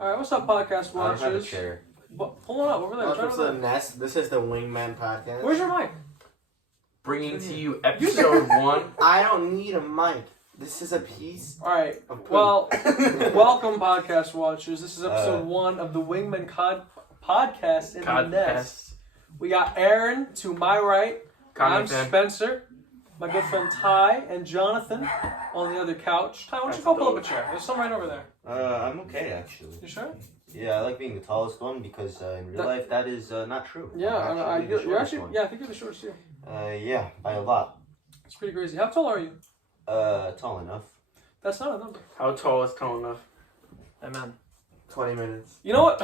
All right, what's up, podcast I don't have a watchers? chair. Pull it up over there. Welcome to the Nest. This is the Wingmen podcast. Where's your mic? Bringing to you episode 1. I don't need a mic. This is a piece. All right. of poop. Well, welcome, podcast watchers. This is episode 1 of the Wingmen podcast in the Nest. We got Aaron to my right. I'm Spencer. My good friend Ty and Jonathan on the other couch. Ty, why don't you go pull up a chair? There's some right over there. I'm okay, actually. You sure? Yeah, I like being the tallest one because in real life that is not true. Yeah, you're actually. One. Yeah, I think you're the shortest too. Yeah, by a lot. It's pretty crazy. How tall are you? Tall enough. That's not a number. How tall is tall enough? Amen. 20 minutes. You know what?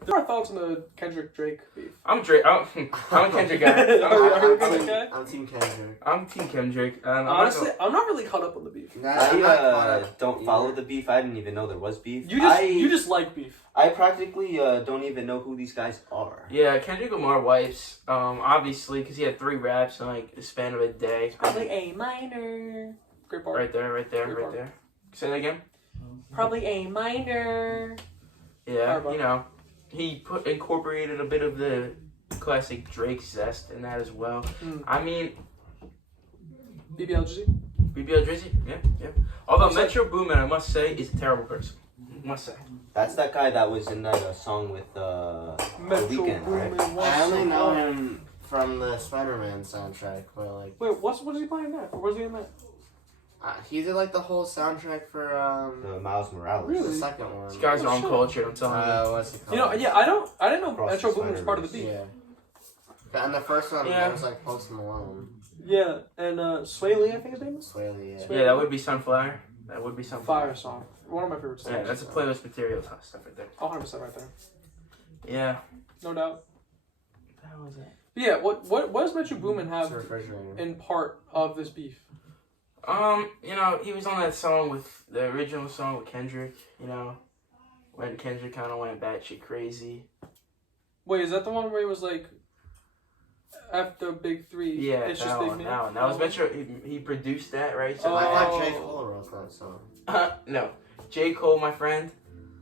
What are our thoughts on the Kendrick Drake beef? I'm Drake. I'm a Kendrick guy. Are you a Kendrick guy? I'm Team Kendrick. I'm Team Kendrick. Honestly, I'm not really caught up on the beef. I don't follow the beef. I didn't even know there was beef. You just like beef. I practically don't even know who these guys are. Yeah, Kendrick Lamar wipes. Obviously, because he had 3 raps in like the span of a day. Probably A minor. Great part. Right there. Say that again. Probably A minor. Yeah, you know, he incorporated a bit of the classic Drake zest in that as well. I mean, BBL Drizzy, yeah. Although Metro Boomin, I must say, is a terrible person. Must say. That's that guy that was in that song with The Weeknd, right? I only know him from the Spider-Man soundtrack, but like... Wait, what is he playing that? Or was he in that? He did like the whole soundtrack for Miles Morales. Really? the second one. These guys are uncultured, I'm telling you. What's it called? You know, yeah, I didn't know Across Metro the Boomin was part of the beef. Yeah. And the first one Yeah. was like Post Malone. Yeah, and Sway Lee, I think his name is. Swaley, yeah. Yeah, that would be Sunflower. Fire song. One of my favorite songs. Yeah, that's a playlist material stuff right there. 100% right there. Yeah. No doubt. What the hell was that? But yeah, what does Metro Boomin It's have a refrigerator. in part of this beef? You know, he was on that song with the original song with Kendrick, you know, when Kendrick kind of went batshit crazy. Wait, is that the one where he was like, after Big 3, Yeah, it's just Big Man? that was Metro, he produced that, right? So I Oh. thought J. Cole wrote that song. no. J. Cole, my friend,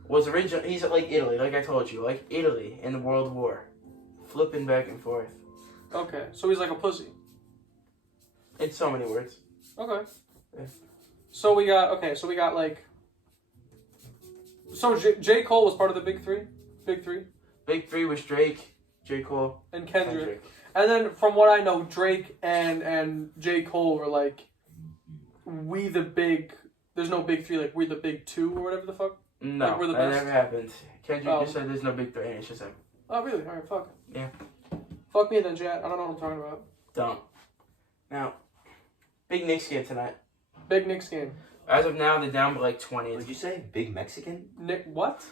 was original, he's like Italy, like I told you, like Italy in the World War. Flipping back and forth. Okay, so he's like a pussy. In so many words. Okay. Yeah. So we got like. So J. Cole was part of the Big 3? Big 3? Big 3 was Drake, J. Cole, And Kendrick. And then from what I know, Drake and J. Cole were like, we the big. There's no Big 3, like we're the Big 2 or whatever the fuck. No, Like, we're the that best? never happened. Kendrick just said there's no Big 3, and it's just like, Oh really? Alright, fuck. Yeah. Fuck me then, chat. I don't know what I'm talking about. don't. Now, big Knicks game tonight. Big Knicks game. As of now, they're down by like 20. Would you say Big Mexican? Nick, what?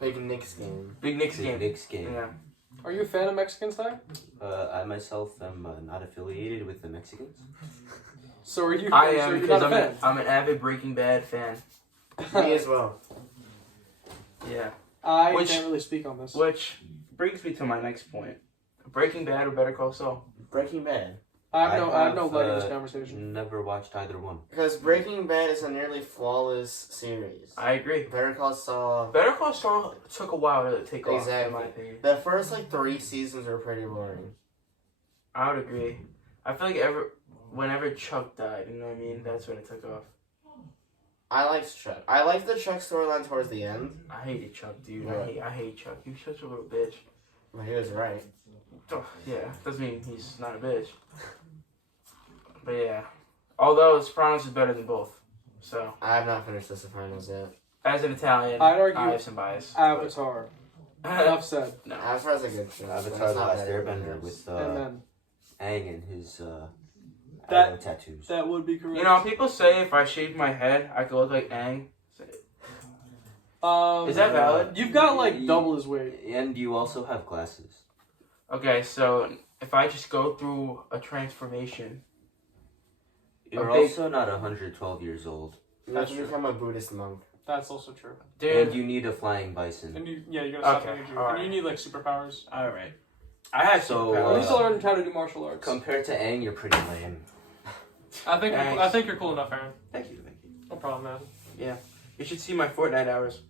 Big Knicks game. Big Knicks Big game. Knicks game. Yeah. Are you a fan of Mexican style? I myself am not affiliated with the Mexicans. So are you? I so am you're because not a fan? I'm an avid Breaking Bad fan. Me as well. Yeah. I Which- can't really speak on this. Which brings me to my next point. Breaking Bad or Better Call Saul? Breaking Bad. I have no leg in this uh, conversation. Never watched either one. Because Breaking Bad is a nearly flawless series. I agree. Better Call Saul. Better Call Saul took a while to take off, in Exactly. my opinion. The first like 3 seasons were pretty boring. I would agree. I feel like whenever Chuck died, you know what I mean? That's when it took off. I liked Chuck. I liked the Chuck storyline towards the end. I hated Chuck, dude. Yeah. I hate Chuck. You're such a little bitch. But he was right. Oh, yeah, doesn't mean he's not a bitch. But yeah. Although Sopranos is better than both. So, I have not finished The Sopranos yet. as an Italian, I'd argue I have some bias. Avatar. Enough said. No. Avatar's a good show. Avatar: The Last Airbender with And then Aang and his That- tattoos. that would be correct. You know, people say if I shave my head, I could look like Aang. Is that valid? You've got like double his weight. And you also have glasses. Okay, so if I just go through a transformation, You're big- also not 112 years old. You have to become a Buddhist monk. That's also true. And dude. you need a flying bison. And you're gonna stop Okay, energy. alright. And you need like superpowers. All right. I had So, At least superpowers. learn how to do martial arts. Compared to Aang, you're pretty lame. I think Thanks. I think you're cool enough, Aaron. Thank you. No problem, man. You should see my Fortnite hours.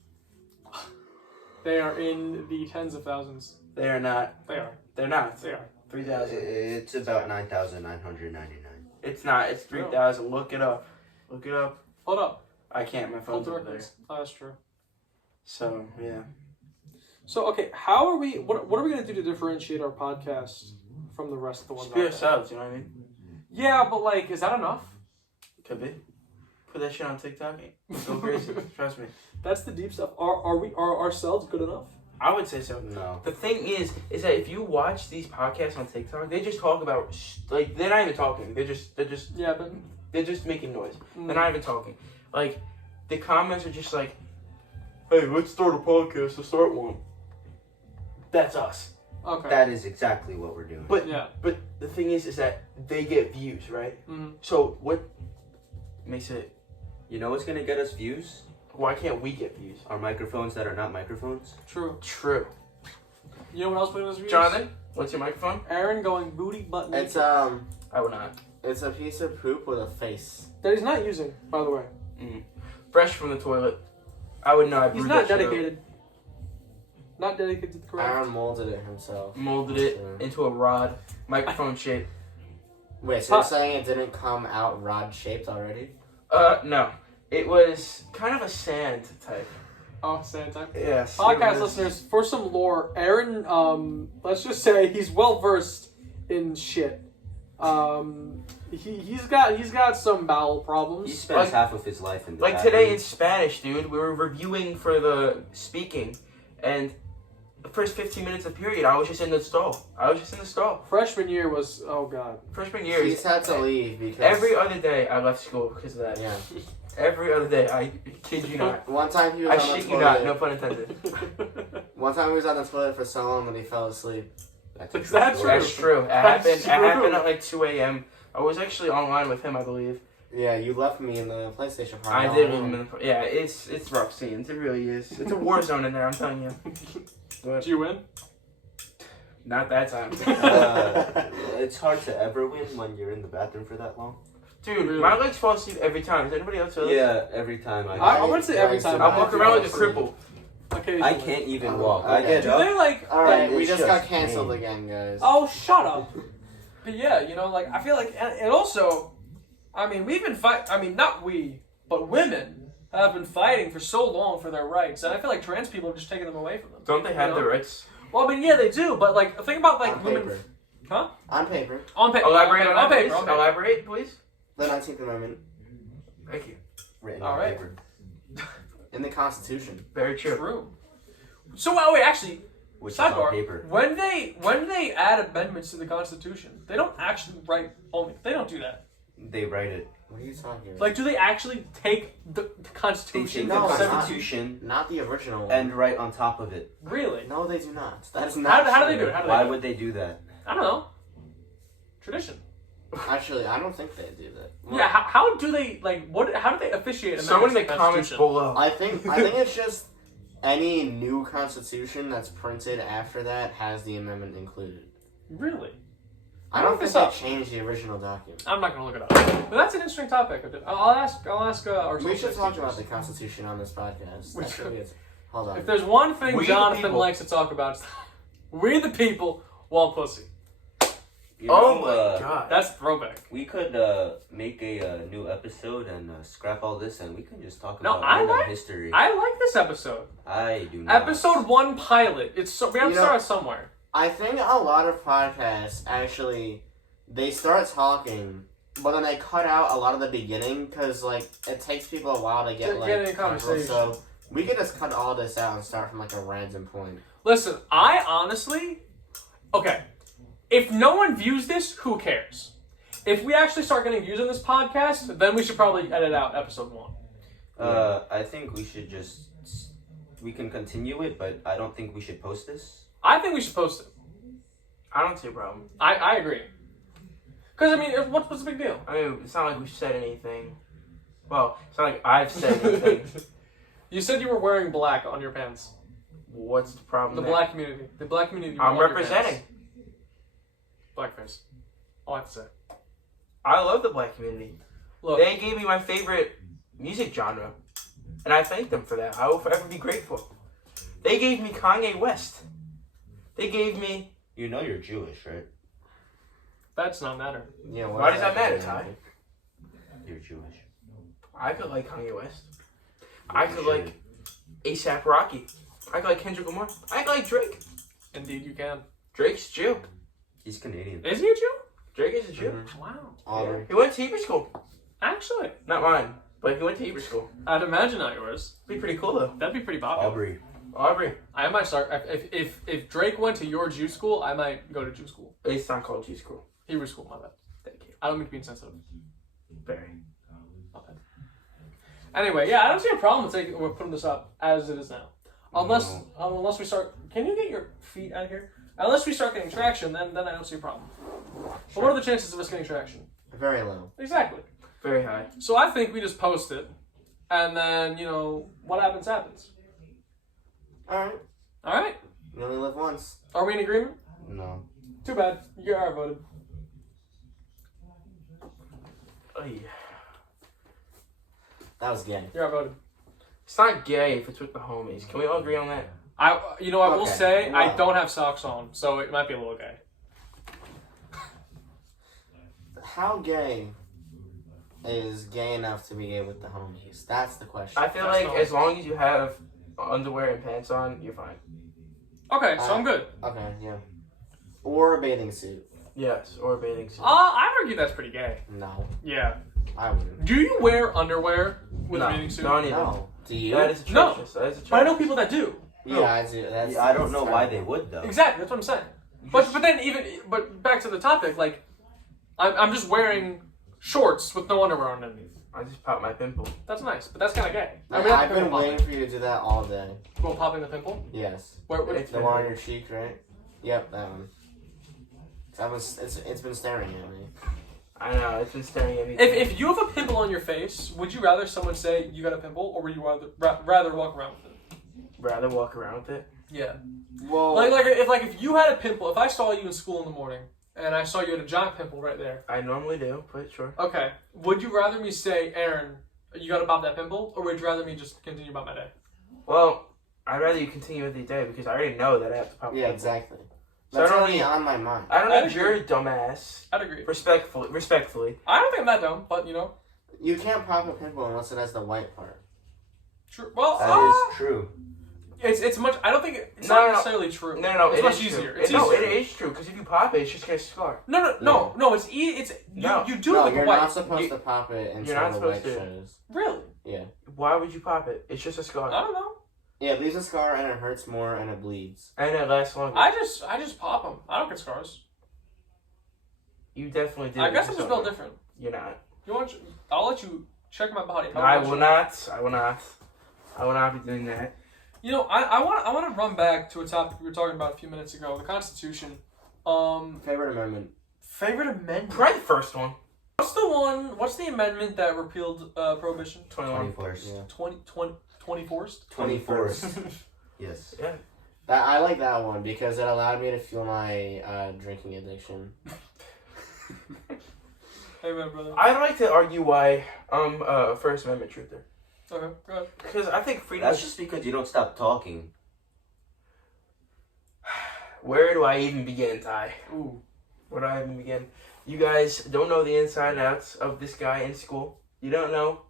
They are in the tens of thousands. They are not. They are. They're not. They are. 3,000. It's about 9,999. It's not. It's 3,000. Look it up. Look it up. Hold up. I can't. My phone's over there. Oh, that's true. So, yeah. So, okay, how are we... What are we going to do to differentiate our podcast from the rest of the ones Just be out ourselves, you know what I mean? there? Yeah, but, like, is that enough? Could be. Put that shit on TikTok. Go crazy. Trust me. That's the deep stuff. Are ourselves good enough? I would say so. No. The thing is that if you watch these podcasts on TikTok, they just talk about like they're not even talking. They're just making noise. They're not even talking. Like the comments are just like, "Hey, let's start a podcast. Let's start one." That's us. Okay. That is exactly what we're doing. But the thing is that they get views, right? Mm-hmm. So what makes it? You know what's gonna get us views? Why can't we get views? Our microphones that are not microphones. True. You know what else was views? Jonathan, what's your microphone? Aaron going booty butt naked. It's I would not. It's a piece of poop with a face. That he's not using, by the way. Fresh from the toilet. I would not. He's not dedicated. Not dedicated to the correct. Aaron molded it himself. Molded it into a rod, microphone shape. Wait, so you're saying it didn't come out rod shaped already? No. It was kind of a sand type. Oh, sand type. Yes. Podcast listeners, for some lore, Aaron, let's just say he's well versed in shit. He's got some bowel problems. He spends half of his life in the bathroom. today in Spanish, dude. We were reviewing for the speaking, and the first 15 minutes of period, I was just in the stall. Freshman year was, oh god. Freshman year. He's had to leave because every other day I left school because of that. Yeah. Every other day, I kid you not. One time he was I on the shit toilet. you not, no pun intended. One time he was on the toilet for so long that he fell asleep. Is that true? That's true. It That's happened true. at like 2 a.m. I was actually online with him, I believe. Yeah, you left me in the PlayStation party. I did leave him in the... Yeah, it's rough scenes. It really is. It's a war zone in there, I'm telling you. But Did you win? not that time. It's hard to ever win when you're in the bathroom for that long. Dude, Really? my legs fall asleep every time. Does anybody else feel that? Yeah, every time I wouldn't say every time. I walk around like a cripple. Occasionally. I can't even walk. Okay. I get Do up. they like... Alright, It's we just just got canceled pain. again, guys. Oh, shut up. But yeah, you know, like, I feel like... And also, I mean, we've been not we, but women have been fighting for so long for their rights. And I feel like trans people are just taking them away from them. Don't they have You the know? rights? Well, I mean, yeah, they do. But, like, think about, like, On women... paper. Huh? On paper. On paper. Elaborate on that, on paper. please. On paper. Elaborate, please. The 19th Amendment. Thank you. Written All on right. paper. In the Constitution. Very true. True. So, wait, actually... Which is on Sidebar, paper. when they add amendments to the Constitution, they don't actually write only. They don't do that. They write it. What are you talking about? Like, do they actually take the They take Constitution? the No, it's not. Constitution Not the original one. and write on top of it. Really? No, they do not. That is not How do they true. do it? How do they Why do it? would they do that? I don't know. Tradition. Actually, I don't think they do that. Well, Yeah. How do they like? What? How do they officiate? Someone in the amendments to comments Constitution? below. I think it's just any new Constitution that's printed after that has the amendment included. Really? I don't Look think this up. they changed the original document. I'm not gonna look it up. But that's an interesting topic. I'll ask our. We should social talk teachers. about the Constitution on this podcast. We That should should. be it. Hold on. If there's one thing We the Jonathan people. likes to talk about, it's we the people want pussy. You Oh know, my god. That's throwback. We could make a new episode and scrap all this, and we can just talk No, about I random like- history. I like this episode. I do not. Episode 1 pilot. It's we have to You know- start somewhere. I think a lot of podcasts actually they start talking, but then they cut out a lot of the beginning because like it takes people a while to get To like get in a comfortable. conversation. So we could just cut all this out and start from like a random point. Listen, I honestly, okay, if no one views this, who cares? If we actually start getting views on this podcast, then we should probably edit out episode 1. I think we should we can continue it, but I don't think we should post this. I think we should post it. I don't see a problem. I agree. Because, I mean, what's the big deal? I mean, it's not like we've said anything. Well, it's not like I've said anything. You said you were wearing black on your pants. What's the problem The there? black community. The black community. I'm wore your representing. pants. Blackface. All I have to say. I love the black community. Look, They gave me my favorite music genre. And I thank them for that. I will forever be grateful. They gave me Kanye West. They gave me... You know you're Jewish, right? That's not matter. Yeah. Why does that matter, Ty? You're Jewish. I could like Kanye West. I could like A$AP Rocky. I could like Kendrick Lamar. I could like Drake. Indeed, you can. Drake's Jew. He's Canadian. Is he a Jew? Drake is a Jew. Mm-hmm. Wow. Aubrey. He went to Hebrew school. Actually, Not mine, but he went to Hebrew school. I'd imagine not yours. Be pretty cool though. That'd be pretty popular. Aubrey. I might start if Drake went to your Jew school, I might go to Jew school. It's not called Jew school. Hebrew school, my bad. Thank you. I don't mean to be insensitive. Very. My bad. Anyway, yeah, I don't see a problem with we're putting this up as it is now. Unless we start. Can you get your feet out of here? Unless we start getting traction, then I don't see a problem. But what are the chances of us getting traction? Very low. Exactly. Very high. So I think we just post it, and then what happens happens. All right. All right. You only live once. Are we in agreement? No. Too bad. You are voted. Oh, yeah. That was gay. You're outvoted. It's not gay if it's with the homies. Can we all agree on that? I will Okay. say I Wow. don't have socks on, so it might be a little gay. How gay is gay enough to be gay with the homies? That's the question. I feel That's like not- as long as you have underwear and pants on, you're fine. Okay, so I'm good. Okay, yeah. Or a bathing suit. Yes, or a bathing suit. I'd argue that's pretty gay. No, Yeah. I wouldn't. Do you wear underwear with no, a bathing suit? don't even. No. Do you? That is No. atrocious. That is atrocious. But I know people that do. Yeah, I do. That's, I don't know that's why terrible. they would though. Exactly, that's what I'm saying. But then back to the topic, like I'm just wearing shorts with no underwear underneath. I just popped my pimple. That's nice, but that's kind of gay. I've not the been pimple waiting for you to do that all day. popping. Well, popping the pimple. Yes. Where It's The one on your cheek, right? Yep, that one. It's been staring at me. I know, it's been staring at me. If you have a pimple on your face, would you rather someone say you got a pimple, or would you rather walk around with it? Rather walk around with it. Yeah. Well, If you had a pimple, if I saw you in school in the morning and I saw you had a giant pimple right there. I normally do, but sure. Okay. Would you rather me say, Aaron, you got to pop that pimple, or would you rather me just continue about my day? Well, I'd rather you continue with the day because I already know that I have to pop. yeah, pimple. exactly. So That's I don't already need- on my mind. I don't I'd need your dumbass. I'd agree. Respectfully. I don't think I'm that dumb, but You can't pop a pimple unless it has the white part. True. Well, That is true. it's much. I don't think it's No, not no. necessarily true. No, it's it much is easier. True. It's No, easier. it is true because if you pop it, it's just gonna scar. No. It's No. you do No, look you're white. not supposed You- to pop it you're until not the white supposed to. shows. Really? Yeah. Why would you pop it? It's just a scar, I don't know. Yeah, it leaves a scar and it hurts more and it bleeds. and it lasts longer. I just pop them. I don't get scars. You definitely did. I it guess I'm with just someone. built different. You're not. You want? I'll let you check my body. No, I will not. I will not be doing that. I want to run back to a topic we were talking about a few minutes ago. The Constitution. Favorite amendment? Favorite amendment. Probably the first one. What's the amendment that repealed prohibition? 21. 21st. Yeah. 24th? 24th. Yes. Yeah. I like that one because it allowed me to fuel my drinking addiction. Hey, man, brother. I'd like to argue why First Amendment truther. Okay, go ahead. Because I think freedom. That's just because you don't stop talking. Where do I even begin, Ty? Ooh. Where do I even begin? You guys don't know the inside and outs of this guy in school. You don't know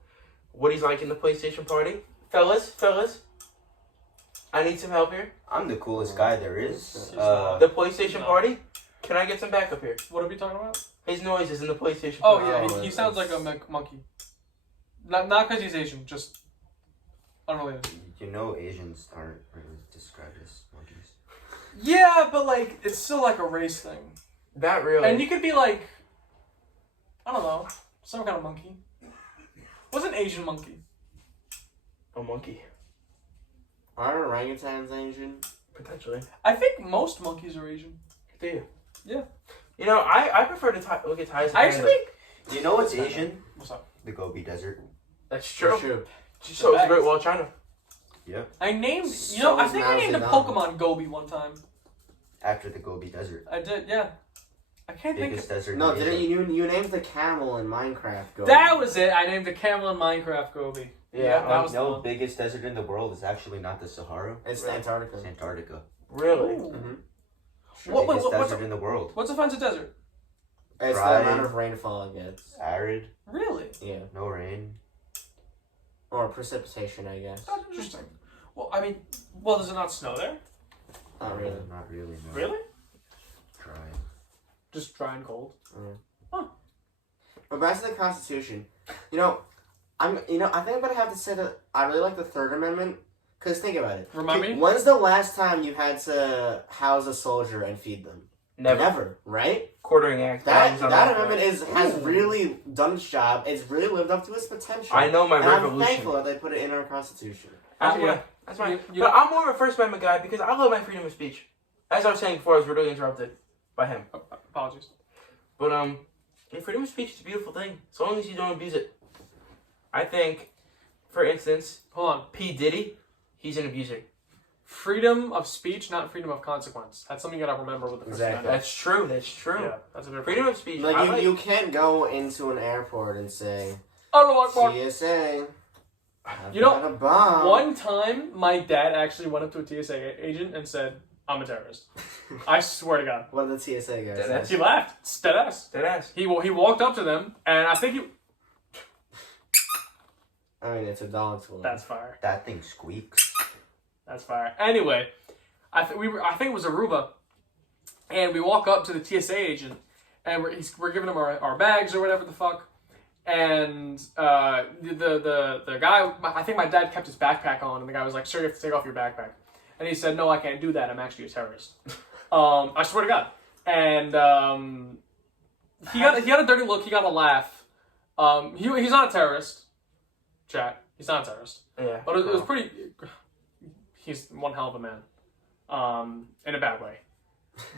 what he's like in the PlayStation party. Fellas, I need some help here. I'm the coolest guy there is. The PlayStation No. party? Can I get some backup here? What are we talking about? His noises in the PlayStation Oh, party. yeah, he sounds like a monkey. Not because he's Asian, just unrelated. You know Asians aren't really described as monkeys. Yeah, but it's still like a race thing. Not really. And you could be like, I don't know, some kind of monkey. What's an Asian monkey? A monkey. Are orangutans Asian? Potentially. I think most monkeys are Asian. Do you? Yeah. You know, I prefer to look at Ty's. I actually think. You know what's Asian? What's up? The Gobi Desert. That's true. True. So is the Great Wall of China. Yep. I named. So I is think Mao I named a Zedong. Pokemon Gobi one time. After the Gobi Desert. I did, yeah. I can't think Biggest of. desert No, in didn't Asia. you named the camel in Minecraft? Gobi. That was it. I named the camel in Minecraft Gobi. Yeah, that was the biggest desert in the world is actually not the Sahara. It's Antarctica. It's Antarctica. Really? Mm-hmm. Sure, biggest desert in the world. What's defines a desert? It's the amount of rainfall it gets. Arid. Really? Yeah. No rain. Or precipitation, I guess. That's interesting. Well, I mean, does it not snow there? Not really. Not really, no. Really? Dry. Just dry and cold. Huh. But back to the Constitution. I think I'm gonna have to say that I really like the Third Amendment. Cause think about it. Remind me? When's the last time you had to house a soldier and feed them? Never, right? Quartering Act. That amendment has really done its job. It's really lived up to its potential. I know my and revolution. I'm thankful that they put it in our Constitution. That's fine. But I'm more of a First Amendment guy because I love my freedom of speech. As I was saying before, I was really interrupted by him. Apologies. But freedom of speech is a beautiful thing, as long as you don't abuse it. I think, for instance, hold on, P. Diddy, he's an abuser. Freedom of speech, not freedom of consequence. That's something you gotta remember with the First Amendment. That's true. That's true. Yeah, that's a bit freedom of speech. Like you can't go into an airport and say, TSA. You know, a bomb. One time my dad actually went up to a TSA agent and said, "I'm a terrorist." I swear to God. What did the TSA guy say? He laughed. It's dead ass. Dead ass. He walked up to them and I think he. I mean, it's a dog tool. That's fire. That thing squeaks. That's fire. Anyway, I think it was Aruba, and we walk up to the TSA agent, and we're giving him our bags or whatever the fuck, and the guy, I think my dad kept his backpack on, and the guy was like, "Sir, you have to take off your backpack," and he said, "No, I can't do that. I'm actually a terrorist." I swear to God, and he got a dirty look. He got a laugh. He's not a terrorist. Chat. He's not a terrorist. Yeah. But it was pretty. He's one hell of a man, in a bad way.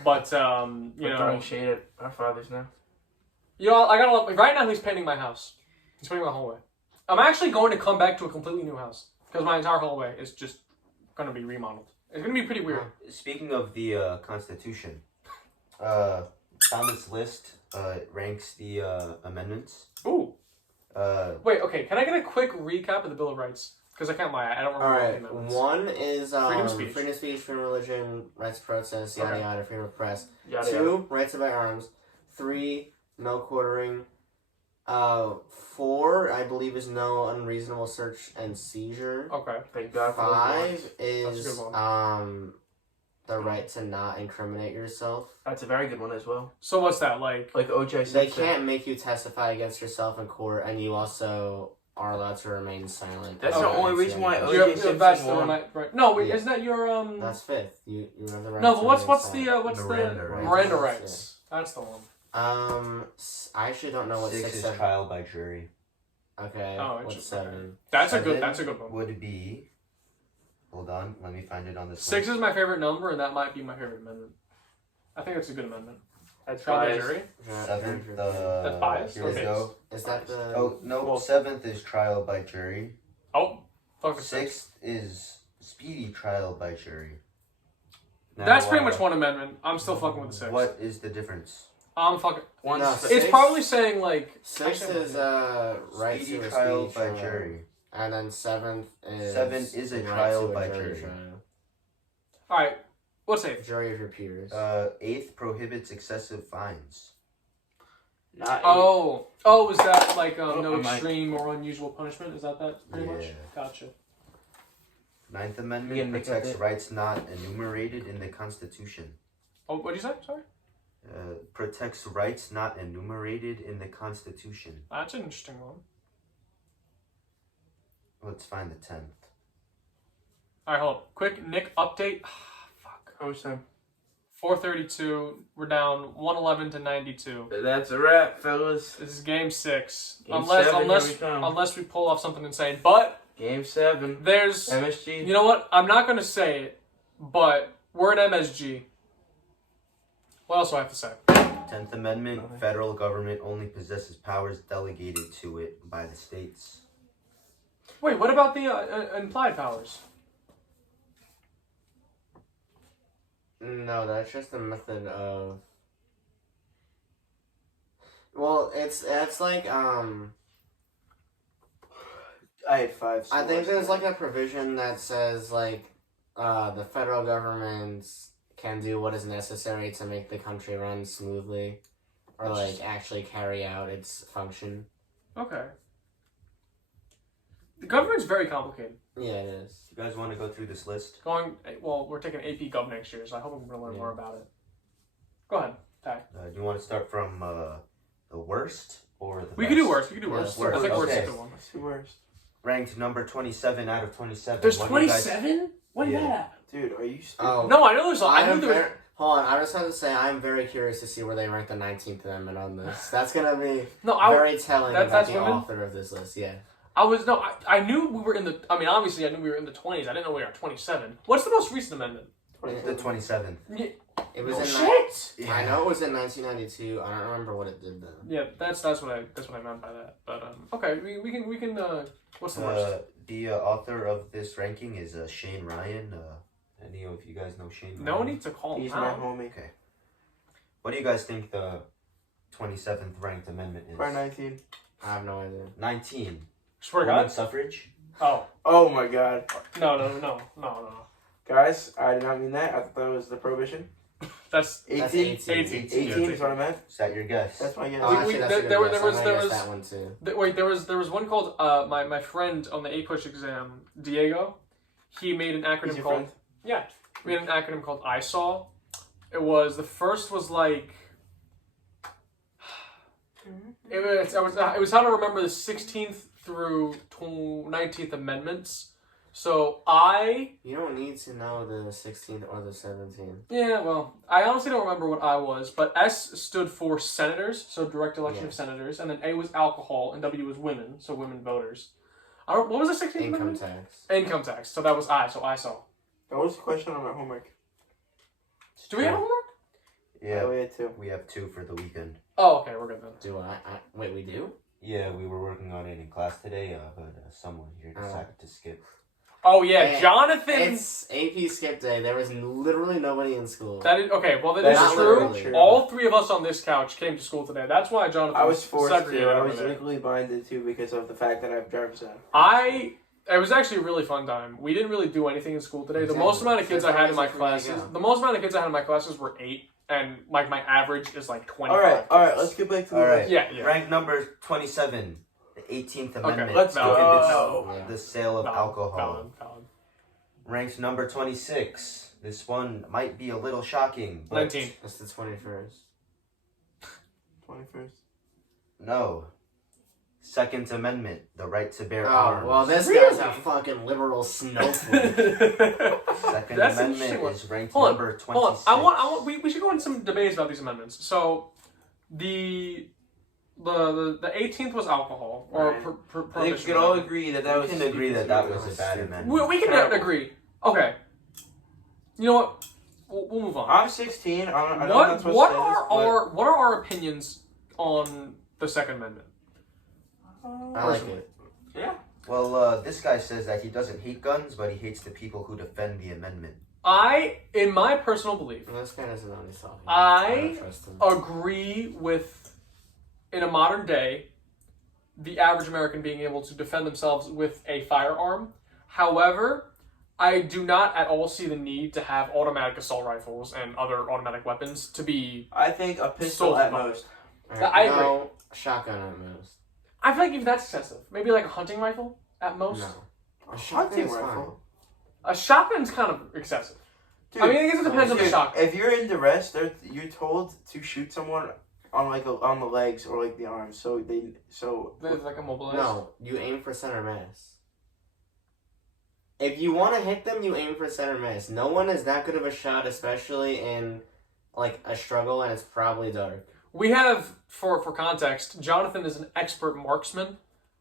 But throwing shade at our fathers now. I gotta love. Right now, he's painting my house. He's painting my hallway. I'm actually going to come back to a completely new house because my entire hallway is just gonna be remodeled. It's gonna be pretty weird. Speaking of the Constitution, on this list ranks the amendments. Ooh. Wait. Okay. Can I get a quick recap of the Bill of Rights? Because I can't lie, I don't remember. All right. One is freedom of speech, freedom of religion, rights of protest, yada yada, freedom of press. Yada, 2, rights to bear arms. 3, no quartering. 4, I believe, is no unreasonable search and seizure. Okay. Thank God. 5 is the right to not incriminate yourself. That's a very good one as well. So what's that like? Like O.J. Simpson. They can't make you testify against yourself in court, and you also are allowed to remain silent. That's the only reason why O.J. Simpson won. Right. No, wait, isn't that your That's 5th. You have the right. No, but what's Miranda the rights. Miranda rights? Yeah. That's the one. I actually don't know what 6 is 7. trial by jury. Okay. Oh, what's 7? That's a good one. Would be. Hold on, let me find it on this. 6 is my favorite number, and that might be my favorite amendment. I think that's a good amendment. That's trial by jury. 7th. That's biased. Here we go. Is that the? Oh no! 7th is trial by jury. Oh, fuck. 6th is speedy trial by jury. Now, that's pretty much one amendment. I'm still fucking with the 6th. What is the difference? I'm fucking. It's probably saying like 6th is right speedy to a trial speedy by trial. jury. And then 7th is 7 is a trial by jury. All right, what's 8th? Jury of your peers. 8th prohibits excessive fines. Not is that like no extreme or unusual punishment? Is that pretty much? Gotcha. 9th Amendment protects rights not enumerated in the Constitution. Oh, what did you say? Sorry. Protects rights not enumerated in the Constitution. That's an interesting one. Let's find the 10th. All right, hold on. Quick Nick update. Fuck. How much time? 4:32. We're down 111 to 92. That's a wrap, fellas. This is game 6. Game 7, unless we pull off something insane. But game 7. There's MSG. You know what? I'm not gonna say it, but we're an MSG. What else do I have to say? 10th Amendment, federal government only possesses powers delegated to it by the states. Wait, what about the implied powers? No, that's just a method of. Well, it's like I had 5. I think there's like a provision that says like the federal government can do what is necessary to make the country run smoothly, or like actually carry out its function. Okay. The government's very complicated. Yeah, it is. You guys want to go through this list? We're taking AP Gov next year, so I hope I'm going to learn more about it. Go ahead, Ty. Do you want to start from the worst or the We best? could do worst. We could do worst. Worst. I think worst Okay. is the one. What's the worst? Ranked number 27 out of 27. There's What do you guys- 27? When did Yeah. that happen? Dude, are you stupid? Oh. No, I know there's. I knew there was. Hold on, I just have to say I'm very curious to see where they rank the 19th Amendment on this. That's gonna be very telling about that's the women? author of this list. Yeah. I knew we were in the. I mean, obviously, I knew we were in the 20s. I didn't know we were at 27. What's the most recent amendment? It's the 27th. It was Oh, in. shit! Yeah. I know it was in 1992. I don't remember what it did though. Yeah, that's what I meant by that. But okay, we can. What's the worst? The author of this ranking is Shane Ryan. Any of you guys know Shane Ryan? No one needs to call him He's my out. homie. Okay. What do you guys think the 27th ranked amendment is? Probably 19. I have no idea. 19. Swear to Women's God. suffrage? Oh Oh my god. no. Guys, I did not mean that. I thought it was the prohibition. That's 18? That's 18. 18 is what I meant. Is that your guess? That's my guess. Oh, actually, that's a good there guess. was- I there might guess was- that one too. Wait, there was one called my friend on the A-Push exam, Diego. He made an He's acronym your called friend? yeah. We had an acronym called ISAW. It was the first was like it was how to remember the 16th through 19th amendments. So You don't need to know the 16th or the 17th. yeah, well, I honestly don't remember what I was, but S stood for senators, so direct election of Yes. senators, and then A was alcohol, and W was women, so women voters. What was the 16th Income amendment? tax. Income tax. So that was I. So I saw. That was the question on my homework. Do we have homework? Yeah, we had 2. we have 2 for the weekend. Oh, okay, we're good then. Do I? Wait, we do? Yeah, we were working on it in class today, but someone here decided to skip. Oh yeah, Hey, Jonathan. It's AP skip day. There was literally nobody in school. That is okay. Well, that That's is not true. literally. All 3 of us on this couch came to school today. That's why Jonathan. I was forced segregated to. I over was there. legally binded to because of the fact that I have driver's ed. It was actually a really fun time. We didn't really do anything in school today. The Exactly. most amount of kids I had in my That's why it's classes. free to go. The most amount of kids I had in my classes were 8, and like my average is like 25. All right. Let's get back to the All right. list. Yeah. Ranked number 27, the 18th Amendment. let's prohibits go. the sale of alcohol. Valid. Ranked number 26. This one might be a little shocking. But 19. That's the 21st. 21st. No. Second Amendment, the right to bear Oh, arms. well, this Really? guy's a fucking liberal snowflake. Second That's Amendment interesting. is ranked Hold on, number 26. Hold on. I want. We should go into some debates about these amendments. So, the 18th was alcohol or Right. per, I think we prohibition. could all agree that We was. can agree that that was a bad amendment. We can Terrible. agree. Okay. You know what? We'll move on. I'm 16. I know that's What are our opinions on the Second Amendment? I like it. Yeah. Well, this guy says that he doesn't hate guns, but he hates the people who defend the amendment. In my personal belief, Well, this guy doesn't know what he's talking about. I don't trust him. agree with, in a modern day, the average American being able to defend themselves with a firearm. However, I do not at all see the need to have automatic assault rifles and other automatic weapons to be. I think a pistol Sold at by- most. I agree. No, shotgun at most. I feel like if that's excessive, maybe like a hunting rifle at most. No. A shotgun hunting is rifle. A shotgun's kind of excessive. Dude, I mean, I guess it depends on the dude, shotgun. if you're in duress, you're told to shoot someone on the legs or like the arms. There's like a mobilized. No, you aim for center mass. If you want to hit them, you aim for center mass. No one is that good of a shot, especially in like a struggle, and it's probably dark. We have, for context, Jonathan is an expert marksman.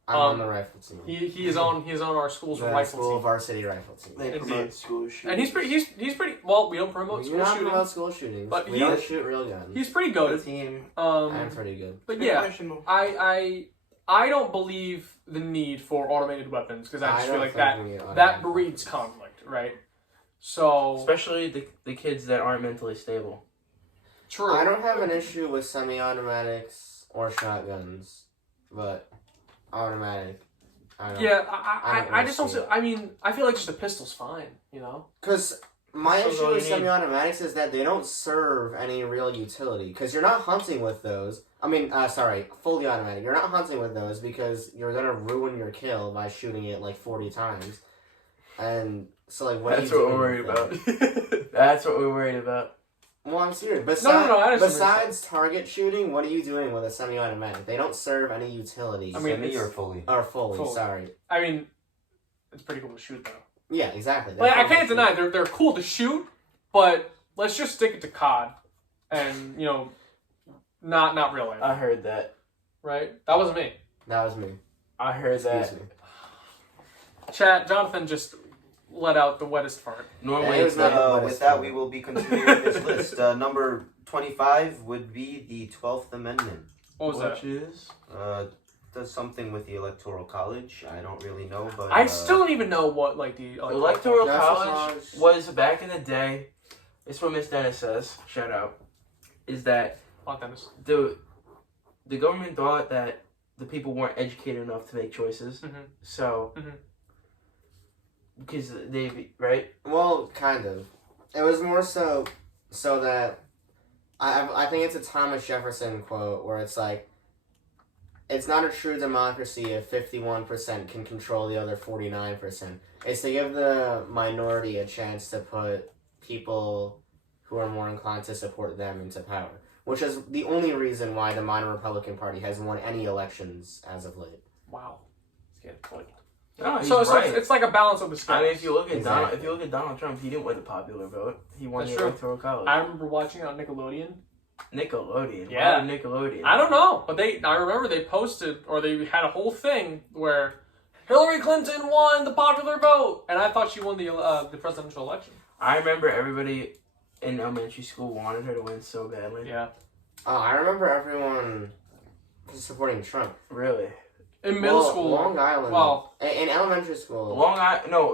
I'm on the rifle team. He is on our school's The rifle school team, varsity rifle team. They Indeed. promote school shootings. and he's pretty well. We don't promote We do school not shooting. promote school shootings, but we he- don't shoot real guns. He's pretty Go good. team. I'm pretty good. But Good yeah, question. I don't believe the need for automated weapons because I just feel don't like think we need that automatic breeds weapons. conflict, right? So Especially the kids that aren't mentally stable. true. I don't have an issue with semi-automatics or shotguns, but automatic. I just don't. I mean, I feel like just a pistol's fine. You know. Because my issue with semi-automatics is that they don't serve any real utility. Because you're not hunting with those. I mean, fully automatic. You're not hunting with those because you're gonna ruin your kill by shooting it like 40 times. And so, like, that's what we're worried about. That's what we're worried about. Well, I'm serious. Besides target shooting, what are you doing with a semi-automatic? They don't serve any utility. I mean, semi or fully? Or fully, sorry. I mean, it's pretty cool to shoot, though. Yeah, exactly. Like, I can't deny they're cool to shoot, but let's just stick it to COD, and you know, not real life. I heard that. Right? That wasn't me. That was me. I heard that. Chat. Jonathan just let out the wettest fart. Normally, it's not. With that, we will be continuing this list. Number 25 would be the 12th Amendment. What was that? Which is? Does something with the Electoral College. I don't really know, but I still don't even know what like the Electoral College was back in the day. It's what Miss Dennis says. Shout out. Is that Dennis. The government thought that the people weren't educated enough to make choices, so because they right. Well, kind of. It was more so that I think it's a Thomas Jefferson quote where it's like, it's not a true democracy if 51% can control the other 49%. It's to give the minority a chance to put people who are more inclined to support them into power. Which is the only reason why the minor Republican Party has won any elections as of late. Wow. It's getting funny. No, so it's like a balance of the scales. I mean, if you look at Donald Trump, he didn't win the popular vote. He won the Electoral College. I remember watching it on Nickelodeon. Nickelodeon? Yeah. Why Nickelodeon? I don't know, but I remember they posted, or they had a whole thing where Hillary Clinton won the popular vote, and I thought she won the presidential election. I remember everybody in elementary school wanted her to win so badly. Yeah. I remember everyone supporting Trump. Really? In middle school, Long Island. Well, in elementary school.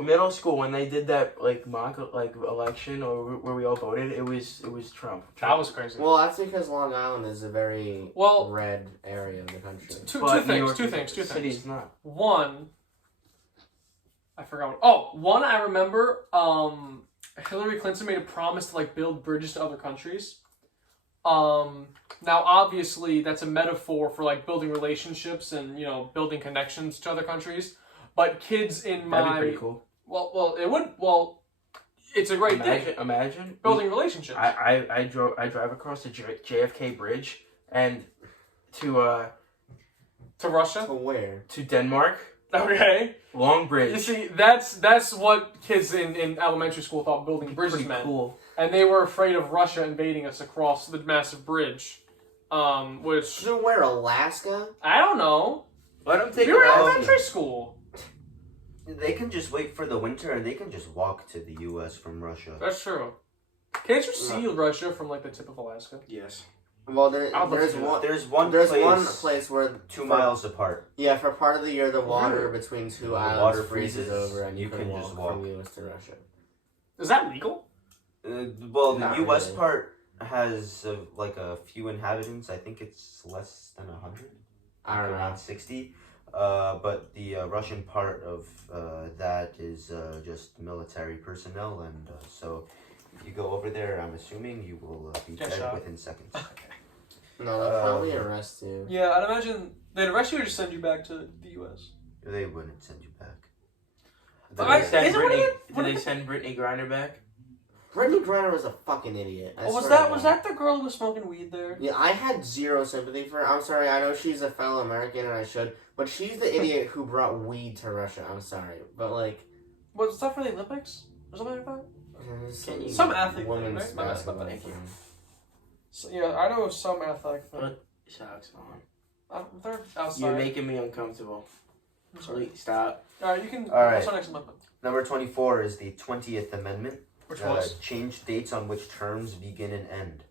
Middle school when they did that mock election or where we all voted, it was Trump. That was crazy. Well, that's because Long Island is a very red area of the country. Two things. City's not. One, I forgot what. One, I remember. Hillary Clinton made a promise to build bridges to other countries. Now, obviously, that's a metaphor for building relationships and building connections to other countries. But kids in That'd be pretty cool. Well, it would. Well, it's a great thing. Imagine building relationships. I drive across the JFK Bridge and to Russia. To where? To Denmark. Okay. Long bridge. You see, that's what kids in elementary school thought building bridges meant. Cool. And they were afraid of Russia invading us across the massive bridge. Which... To where, Alaska? I don't know. Let them take You're in elementary school. They can just wait for the winter and they can just walk to the U.S. from Russia. That's true. Can't you see Russia from the tip of Alaska? Yes. Well, there's one place where 2 miles apart. Yeah, for part of the year, the water between two islands freezes over, and you can just walk from the U.S. to Russia. Is that legal? Well, the U.S. part has a few inhabitants. I think it's less than 100. I don't know. Around 60. But the Russian part of that is just military personnel, and so if you go over there, I'm assuming you will be dead within seconds. Okay. No, they'll probably arrest you. Yeah, I'd imagine they'd arrest you or just send you back to the U.S. They wouldn't send you back. Did they send Brittany Griner back? Brittany Griner was a fucking idiot. Was that the girl who was smoking weed there? Yeah, I had zero sympathy for her. I'm sorry, I know she's a fellow American and I should, but she's the idiot who brought weed to Russia. I'm sorry, but was that for the Olympics or something like that? Some athlete thing, right? Thank you. So, yeah, I know some athletic thing. Put socks on. They're outside. You're making me uncomfortable. Please stop. Alright, you can. All right. What's our next amendment? Number 24 is the 20th Amendment. Which was? Change dates on which terms begin and end.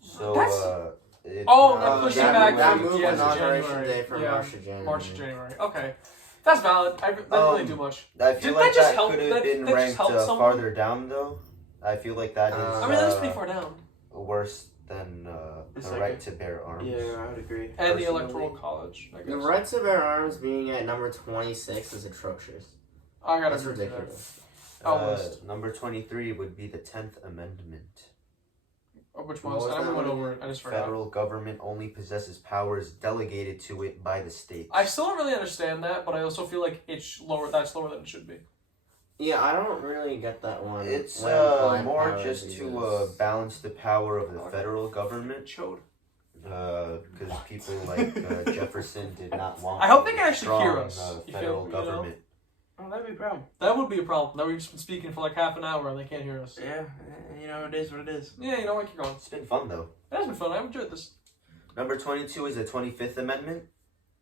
So, pushing back. That moved January. Day from March to January. March to January. Okay. That's valid. I didn't really do much. I feel like that could have been ranked farther down, though. I feel like that is... I mean, that's pretty far down. Worse than the right to bear arms. Yeah, I would agree. And the Electoral College, I guess. The right to bear arms being at number 26 is atrocious. That's ridiculous. Number 23 would be the 10th Amendment. Which one? I never went over it. I just forgot. Federal government only possesses powers delegated to it by the states. I still don't really understand that, but I also feel like it's lower. That's lower than it should be. Yeah, I don't really get that one. It's more just to balance the power of the federal government. Chode. Because people like Jefferson did not want. I hope they can actually hear us. Federal government. Oh, that'd be a problem. That would be a problem. Now we've just been speaking for like half an hour and they can't hear us. Yeah, it is what it is. Yeah, you know what? Keep going. It's been fun though. It has been fun. I've enjoyed this. Number 22 is the 25th Amendment.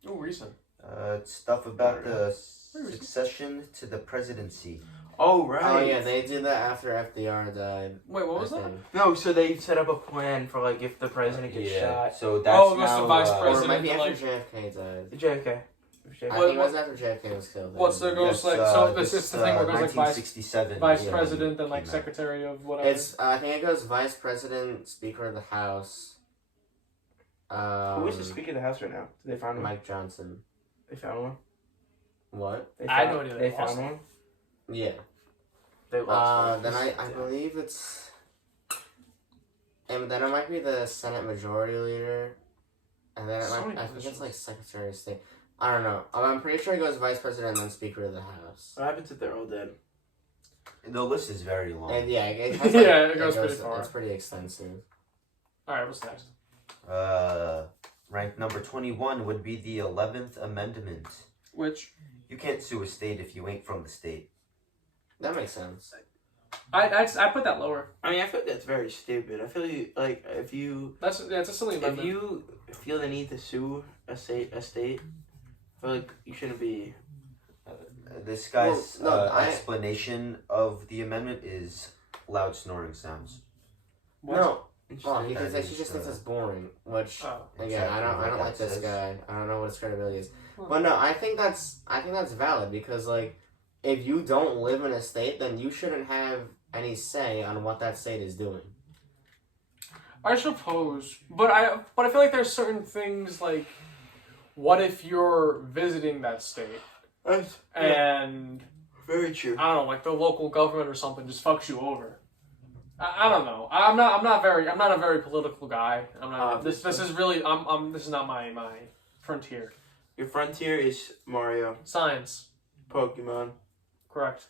Oh, recent. It's stuff about the succession to the presidency. Oh, right. Oh, yeah, they did that after FDR died. Wait, what was that? No, so they set up a plan for, like, if the president gets shot. So that's it was the vice president. Or it might be after JFK died. JFK. I think it was after JFK was killed. What's the goes like? So it's the thing where it goes like 1967. vice president and like secretary of whatever. It's I think it goes vice president, speaker of the house. Who is the speaker of the house right now? Did they find one? Mike Johnson. They found one. What? I had no idea they found one. Yeah. They lost. Then I believe it's. And then it might be the Senate Majority Leader, and then I think it's like Secretary of State. I don't know. I'm pretty sure it goes Vice President and then Speaker of the House. What happens if they're all dead? The list is very long. And yeah, it has, it goes pretty far. It's pretty extensive. Alright, what's next? Ranked number 21 would be the 11th Amendment. Which? You can't sue a state if you ain't from the state. That makes sense. I put that lower. I mean, I feel like that's very stupid. I feel like if you... it's a silly amendment. If you feel the need to sue a state, I feel like you shouldn't be... This guy's explanation of the amendment is loud snoring sounds. What? No. Well, he just thinks it's boring, which again, I don't like this guy. I don't know what his credibility is. But no, I think that's valid because like if you don't live in a state, then you shouldn't have any say on what that state is doing. I suppose, but I feel like there's certain things like, what if you're visiting that state and very true. I don't know, like the local government or something just fucks you over. I don't know. I'm not a very political guy. I'm not. This is really. This is not my frontier. Your frontier is Mario. Science. Pokemon. Correct.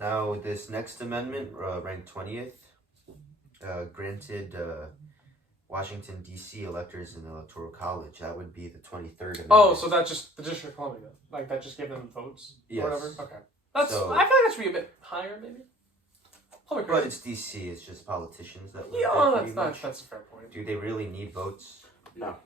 Now, this next amendment, ranked 20th, granted Washington, D.C. electors an electoral college. That would be the 23rd amendment. Oh, so that's just the District of Columbia. Like, that just gave them votes? Yes. Or whatever? Okay. I feel like that should be a bit higher, maybe? But it's D.C. It's just politicians that live there, that's a fair point. Do they really need votes? No.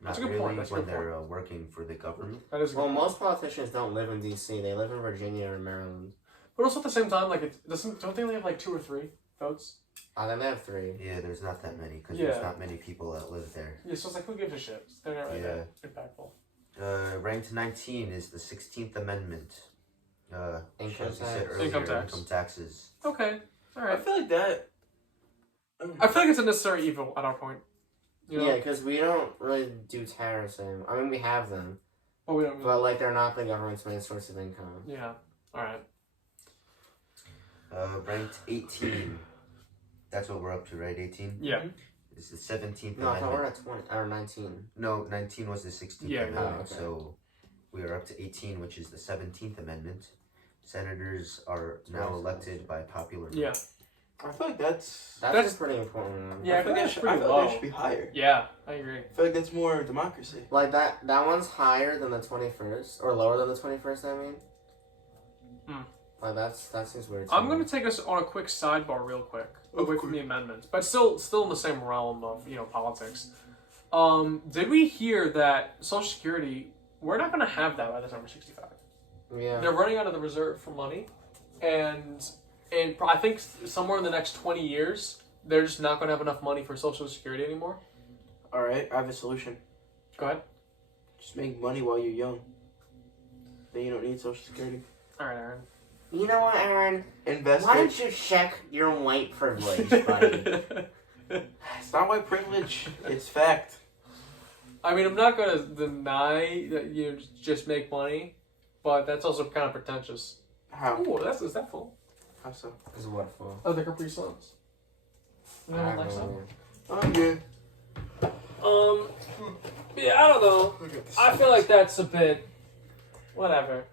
That's a good point. When they're working for the government. That is well, most politicians don't live in D.C. They live in Virginia or Maryland. But also at the same time, like, don't they only have like 2 or 3 votes? Then they have 3. Yeah, there's not that many because there's not many people that live there. Yeah, so it's like, who gives a shit? They're not really that impactful. Ranked 19 is the 16th Amendment. Income taxes. Okay. Alright. I feel like that... I feel like it's a necessary evil at our point. You know? Yeah, because we don't really do tariffs anymore. I mean, we have them. But we don't. But, like, they're not the government's main source of income. Yeah. Alright. Ranked 18. That's what we're up to, right? 18? Yeah. It's the 17th No, Amendment. I thought we're at 20, or 19. No, 19 was the 16th Amendment. Okay. So we are up to 18, which is the 17th Amendment. Senators are now elected by popular vote. Yeah. I feel like that's a pretty important one. Yeah, I feel like that should be higher. Yeah, I agree. I feel like that's more democracy. Like, that one's higher than the 21st, or lower than the 21st, I mean. Like, that seems weird. I'm going to take us on a quick sidebar real quick, away from the amendments, but still in the same realm of, politics. Did we hear that Social Security, we're not going to have that by the time we're 65? Yeah. They're running out of the reserve for money, and I think somewhere in the next 20 years, they're just not going to have enough money for Social Security anymore. Alright, I have a solution. Go ahead. Just make money while you're young. Then you don't need Social Security. Alright, Aaron. You know what, Aaron? Invest Why don't you check your white privilege, buddy? It's not white privilege. It's fact. I mean, I'm not going to deny that you just make money, but that's also kind of pretentious. How? Ooh, is that full? How so? Is what for? Oh, the Capri Suns. No one likes them. I'm good. Yeah, I don't know. I feel like that's a bit, whatever.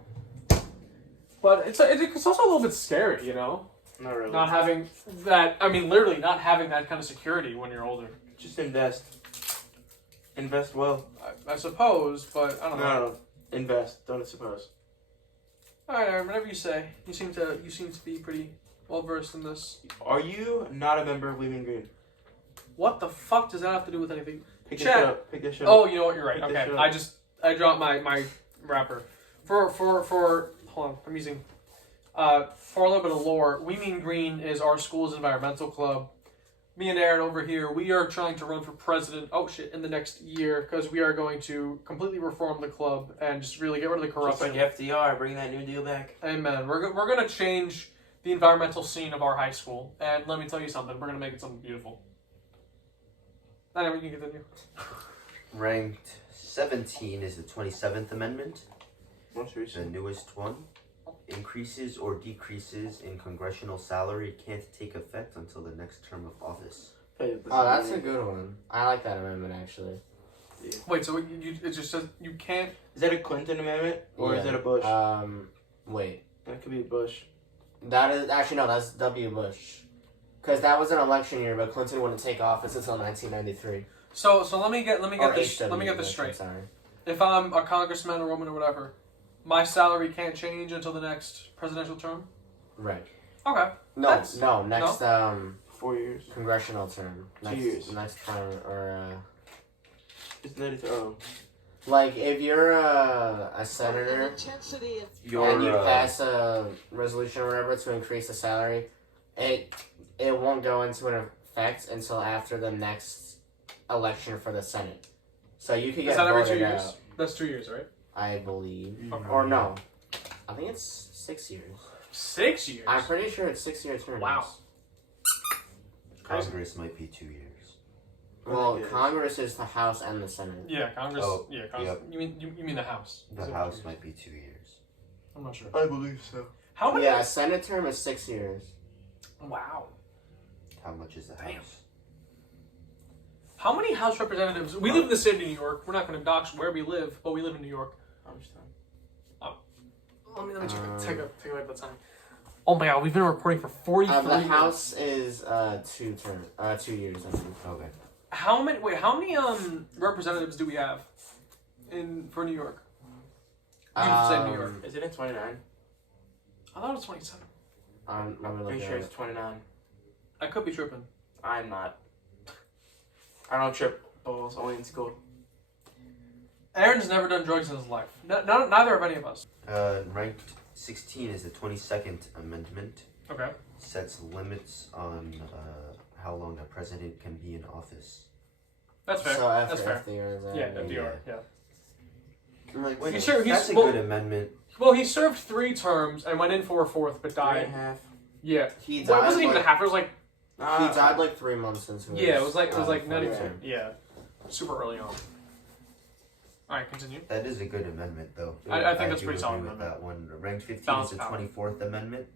But it's also a little bit scary, you know? Not really. Not having that, I mean, literally not having that kind of security when you're older. Just invest. Invest well. I suppose, but I don't know. No. Invest. Don't suppose. Alright, Aaron, whatever you say. You seem to be pretty well versed in this. Are you not a member of Wingmen Green? What the fuck does that have to do with anything? Pick this shit up. Pick this shit up. Oh, you know what? You're right. Pick Okay, I dropped my wrapper. For hold on, I'm using for a little bit of lore. Wingmen Green is our school's environmental club. Me and Aaron over here, we are trying to run for president. Oh shit! In the next year, because we are going to completely reform the club and just really get rid of the corruption. Just like FDR, bring that New Deal back. Amen. We're gonna change the environmental scene of our high school, and let me tell you something. We're gonna make it something beautiful. Anyway, you can continue. Ranked 17 is the 27th Amendment. Most The recent. newest one. Increases or decreases in congressional salary can't take effect until the next term of office. Oh, that's a good one. I like that amendment, actually. Yeah. Wait, so it just says you can't... Is that a Clinton amendment? Or is that a Bush? Wait. That could be a Bush. That is... Actually, no, that's W. Bush. Because that was an election year, but Clinton wouldn't take office until 1993. So let me get this Bush, straight. I'm sorry. If I'm a congressman or woman or whatever, my salary can't change until the next presidential term? Right. Okay. Next 4 years. congressional term. 2 years. Next term, or Isn't that it? like if you're a senator and you pass a resolution or whatever to increase the salary, it won't go into an effect until after the next election for the Senate. So you could get every 2 voted years? out. That's 2 years, right? I believe. Okay. Or no. I think it's 6 years. 6 years? I'm pretty sure it's 6-year terms. Wow. Congress might be 2 years. Well, Congress is the House and the Senate. Yeah, Congress. Oh, yeah, Congress. yep. You mean the House? The House might be 2 years. I'm not sure. I believe so. How many? Yeah, Senate term is 6 years. Wow. How much is the Damn. House? How many House representatives? We live in the city of New York. We're not going to dox where we live, but we live in New York. I understand. Let me take a look at the time. Oh my god, we've been recording for 43 The minutes. House is 2 years, I think. Okay. How many representatives do we have for New York? You said New York. Is it at 29? I thought it was 27. Let me look Pretty at sure it. it's 29. I could be tripping. I'm not. I don't trip balls, only in school. Aaron's never done drugs in his life. Neither of any of us. Ranked 16 is the 22nd Amendment. Okay. Sets limits on how long a president can be in office. That's fair. So after That's fair. FDR is out. Yeah, FDR. Yeah. I'm like, wait, He's that's a well- good amendment. Well, he served 3 terms and went in for a 4th, but died. 3.5. Yeah. He died. Well, it wasn't even a half. It was like He died like 3 months into his. it was like fourth 92. term. Yeah. Super early on. All right, continue. That is a good amendment, though. I think that's do pretty solid agree with amendment. that one. Ranked 15 Balance is the power. 24th Amendment.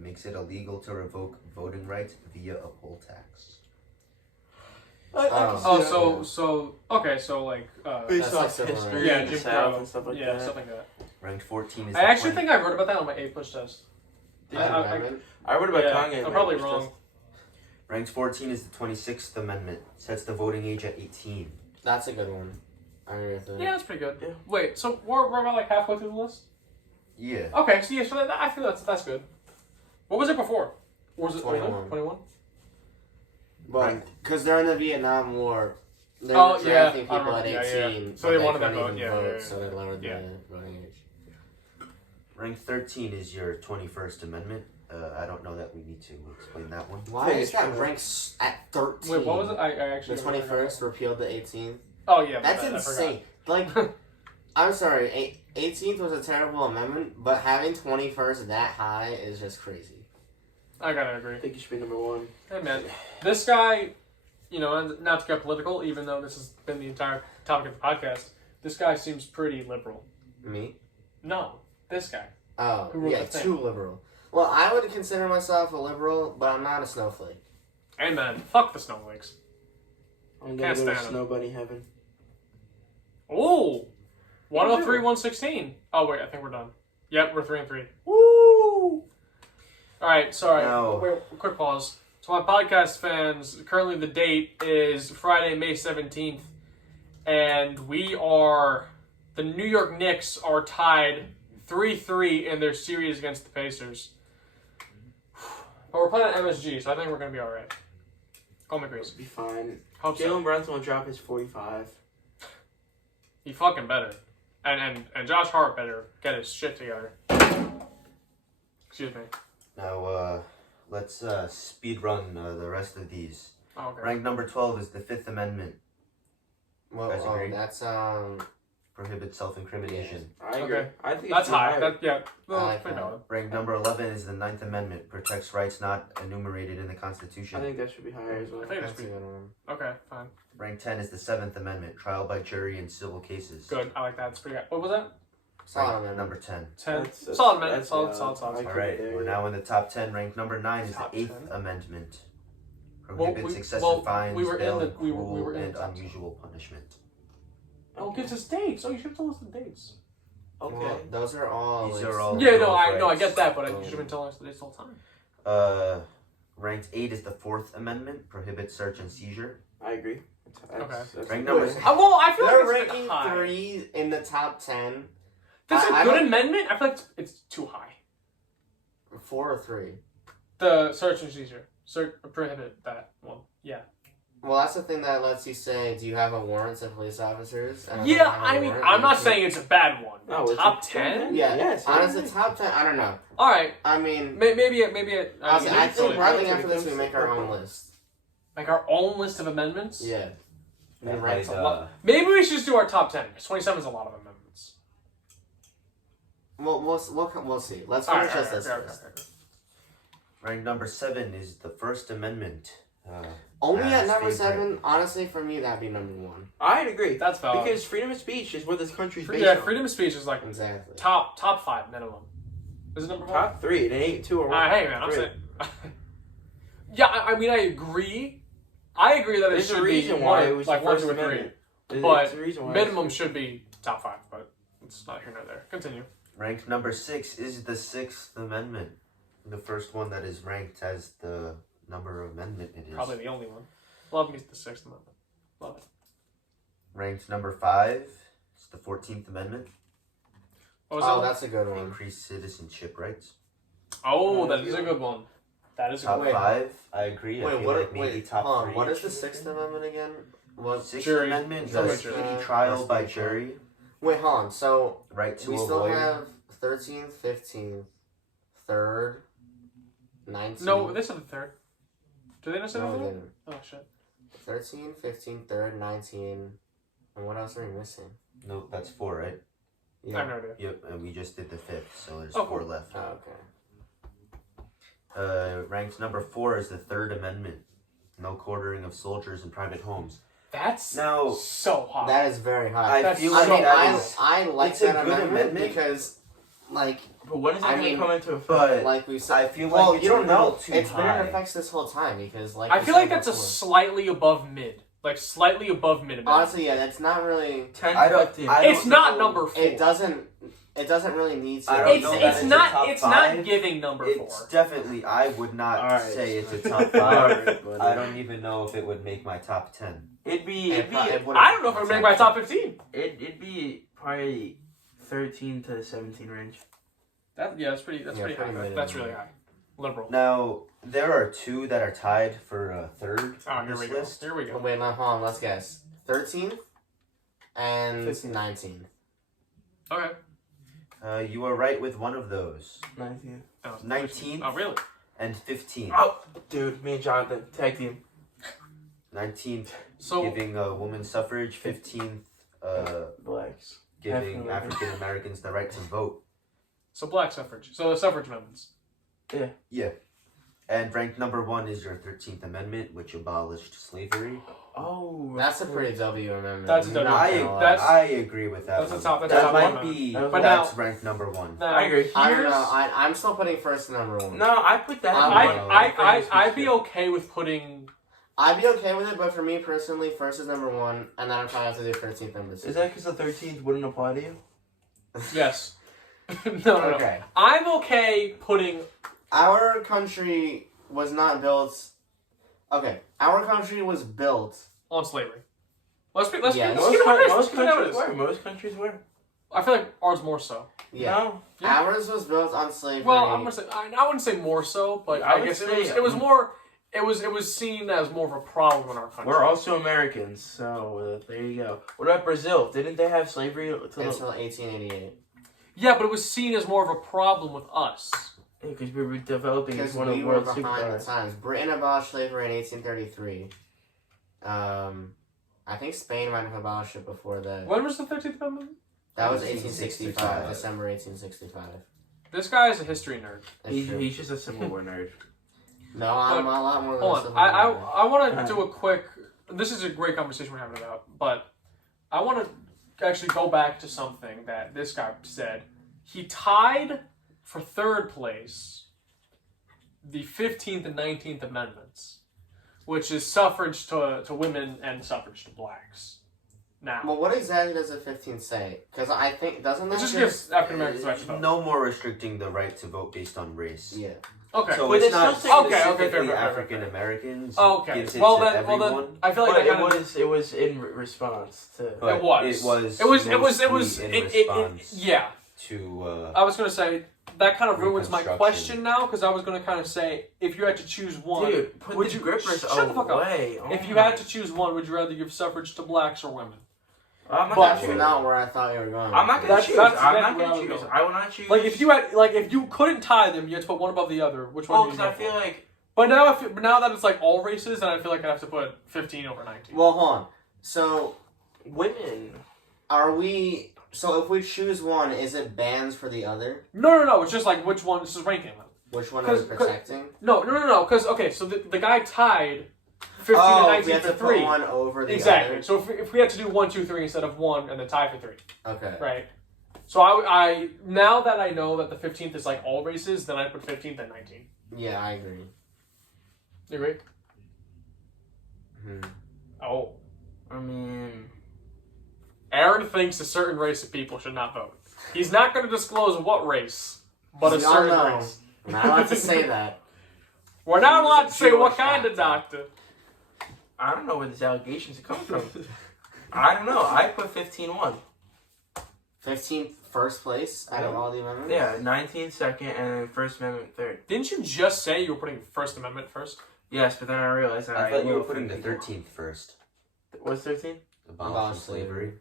Makes it illegal to revoke voting rights via a poll tax. So like Based That's off like civil history yeah, and the Jim South Crow. and stuff like yeah, that. stuff like that. Ranked 14 is I actually think I wrote about that on my 8 push test. Amendment. I read about Yeah, Kanye. I'm probably wrong. Ranked 14 is the 26th Amendment. Sets the voting age at 18. That's a good one. I agree with that. Yeah, that's pretty good. Yeah. Wait, so we're about like halfway through the list? Yeah. Okay, so I feel that's good. What was it before? Or was it 21. 21? But because they're in the Vietnam War, they Oh, were yeah, drafting I people remember, at yeah, 18. yeah. So but they wanted that couldn't vote, even yeah, vote, yeah. so they lowered Yeah. the voting age. Ranked 13 is your 21st Amendment. I don't know that we need to explain that one. Why is that true. ranked at 13? Wait, what was it? I actually The 21st repealed the 18th. Oh yeah, That's I forgot. insane. Like, I'm sorry, 18th was a terrible amendment, but having 21st that high is just crazy. I gotta agree. I think you should be number 1. Hey man, this guy you know, not to get political, even though this has been the entire topic of the podcast, this guy seems pretty liberal. Me? No, this guy. Oh, yeah, too liberal. Well, I would consider myself a liberal, but I'm not a snowflake. Amen. Fuck the snowflakes. I'm gonna go to Snow Bunny Heaven. Ooh! 103, 116. Oh, wait, I think we're done. Yep, we're 3-3. Woo! Alright, sorry. No. Wait, quick pause. So my podcast fans, currently the date is Friday, May 17th, and the New York Knicks are tied 3-3 in their series against the Pacers. But we're playing at MSG, so I think we're going to be alright. Call me crazy. Be fine. Hope Jalen so. Brunson will drop his 45. He fucking better. And Josh Hart better get his shit together. Excuse me. Now, let's speed run the rest of these. Oh, okay. Rank number 12 is the Fifth Amendment. Well, Guys agree? that's Prohibits self-incrimination. I agree. Okay. I think That's it's high. high. I pretty valid. Rank number 11 is the Ninth Amendment. Protects rights not enumerated in the Constitution. I think that should be higher as well. I think that's a pretty good one. Okay, fine. Rank 10 is the Seventh Amendment. Trial by jury in civil cases. Good. I like that. It's pretty good. What was that? Solid Rank amendment. number 10. 10. That's- Solid, man. that's, Solid. All right, we're now in the top 10. Rank number 9 is the Top Eighth 10? Amendment. Well, Prohibits excessive fines, we were bail, in the we cruel, were in and the top 10. unusual punishment. Oh, gives us dates. Oh, you should have told us the dates. Okay. Well, those are all. These like, are all- Yeah, Bill of I Rights. get that, but you should have been telling us the dates the whole time. Ranked 8 is the Fourth Amendment. Prohibits search and seizure. I agree. That's Rank good. number- Well, I feel They're like it's a bit ranking high. 3 in the top 10. That's a I good don't- amendment. I feel like it's too high. 4 or 3. The search and seizure. Prohibit that one. Yeah. Well, that's the thing that lets you say, do you have a warrant to police officers? And if Yeah, you have a I mean, warrant, I'm you not can- saying it's a bad one. No, it's Top a 10? Yeah, Yes, honestly, yeah. top 10, I don't know. All right. I mean, Maybe. I think right after this we make our own list. Like our own list of amendments. Yeah. And And rank That's a lot. Maybe we should just do our top 10 because 27 is a lot of amendments. Well, we'll see. Let's All finish right, this all right, first. all right. Rank number 7 is the First Amendment. Only at As number favorite. 7, honestly, for me, that'd be number 1. I'd agree. That's valid. Because freedom of speech is what this country's based Yeah, on. freedom of speech is like Exactly. top 5 minimum. Is it number 5? Top 3. It ain't 2 or 1. Hey man, I'm Three. saying. Yeah, I mean, I agree. I agree that it There's a should be reason why it was like the 1, First 2, or 3. Amendment. There's But a reason why minimum should be top 5. But it's not here nor there. Continue. Rank number 6 is the Sixth Amendment. The first one that is ranked as the number of amendment it is. Probably the only one. Love me the 6th Amendment. Love it. Ranked number 5 is the 14th Amendment. What was Oh, that? that's a good one. Increased citizenship rights. Oh, that is a good one. That is a Top good one. 5, I agree. I feel like maybe top hold 3. on. What is the 6th Amendment again? What? Sixth Jury. Amendment, Jury. the speedy trial by jury. Wait, hold on. So, Right to we a still lawyer. have 13th, 15th, 3rd, 19th. No, they said the 3rd. Did they not say No, the we 3rd? didn't. Oh, shit. 13, 15, 3rd, 19. And what else are we missing? No, that's 4, right? I have no idea. Yep, and we just did the 5th, so there's Oh, 4 cool. left. Oh, okay. Ranked number 4 is the Third Amendment. No quartering of soldiers in private homes. That's Now, so hot. That is very high. I That's feel so- like I mean, that is, I like it's a that good amendment, amendment. because, like, But when is it I going to mean, come into effect? but like we said, I feel well, like it's you don't a little know. too It's been high. in effect this whole time because, like, I we feel like said that's a before. slightly above mid. Like, slightly above mid. amendment. Honestly, yeah, that's not really. 10 I don't- 15. I It's don't not know. number 4. It doesn't really need to. I don't It's, know that it's it's a not top it's 5. not giving number 4. It's definitely, I would not Alright. say it's a top 5. Alright, buddy. I don't even know if it would make my top 10. It'd be It would've- I don't know if it would make my top 15. it'd be probably 13 to 17 range. That's pretty Yeah, pretty pretty high. mid. That's really high. Liberal. Now, there are 2 that are tied for third Oh, on here this we go. list. Here we go. Wait, no, hold on. Let's guess. 13th and 15th. 19th. Okay. You are right with one of those. 19. Oh, 19th. Oh, really? And 15th. Oh, dude, me and Jonathan, tag team. 19th So giving women's suffrage. 15th Blacks. giving African African Americans the right to vote. black suffrage. So the suffrage amendments. Yeah. And ranked number 1 is your 13th Amendment, which abolished slavery. Oh, that's a pretty W amendment. That's a W. I agree with that. That's one. a top. That's that a top might one. be. But That's now, ranked number 1. Now, I agree. I don't know. I'm still putting first and number 1. No, I put that. I'd be okay with putting. I'd be okay with it, but for me personally, first is number 1, and then I probably have to do 13th number 2. Is that because the 13th wouldn't apply to you? Yes. no. Okay. I'm okay putting. Our country was not built. Okay, our country was built On slavery. Let's keep Most countries were. I feel like ours more so. Yeah. No. Yeah. Ours was built on slavery. Well, I'm gonna say I wouldn't say more so, but I guess it was more. It was seen as more of a problem in our country. We're also Americans, so there you go. What about Brazil? Didn't they have slavery until 1888? Yeah, but it was seen as more of a problem with us. Because we were developing as one of we the were world's behind the superpowers. times. Britain abolished slavery in 1833. I think Spain might have abolished it before that. When was the 13th Amendment? That was 1865, December 1865. This guy is a history nerd. He's just a Civil War nerd. No, I'm a lot more than Hold a Civil on. War nerd. I want to do a quick. This is a great conversation we're having about, but I want to actually go back to something that this guy said. He tied for third place the 15th and 19th Amendments, which is suffrage to women and suffrage to blacks. Now, Well, what exactly does the 15th say? Because I think, doesn't it that just gives African Americans the right to vote. No more restricting the right to vote based on race. Yeah. Okay. So But it's it's not still saying- okay, fair, specifically fair. African Americans. Oh, okay. Gives it Well to then, everyone. I feel like But that kind of, it was in response to. But it was mostly in response yeah. to I was gonna say that kind of ruins my Reconstruction. question now because I was gonna kind of say if you had to choose one, Dude, put would the you grippers shut the fuck up? away. Oh If you my- had to choose one, would you rather give suffrage to blacks or women? I'm not But- gonna That's choose. not where I thought you were going. I'm not gonna That's- choose. that's I'm not exactly where I gonna was choose. going. I will not choose. If you couldn't tie them, you had to put one above the other. Which one? Oh, do you because I go feel for? like But now that it's like all races, then I feel like I'd have to put 15 over 19. Well, hold on. So, women. so if we choose one, is it bans for the other? No. It's just like which one. This is ranking them. Which one are we 'Cause- protecting? No. Because okay, so the guy tied 15 and we 19 have for to 3. put one over the Exactly. other. So if we had to do 1, 2, 3 instead of 1 and then tie for 3, Okay. right? So I now that I know that the 15th is like all races, then I put 15th and 19. Yeah, I agree. You agree? Hmm. Oh, I mean, Aaron thinks a certain race of people should not vote. He's not going to disclose what race, but a We all certain know. race. I'm not allowed to say that. We're not allowed to He's a say what Jewish kind of doctor. doctor. I don't know where these allegations are coming from. I don't know. I put 15-1. 15th first place out of all the amendments? Yeah, 19 second and then First Amendment third. Didn't you just say you were putting First Amendment first? Yes, but then I realized that I thought you were will putting the 15. 13th first. What's 13? Abolish slavery.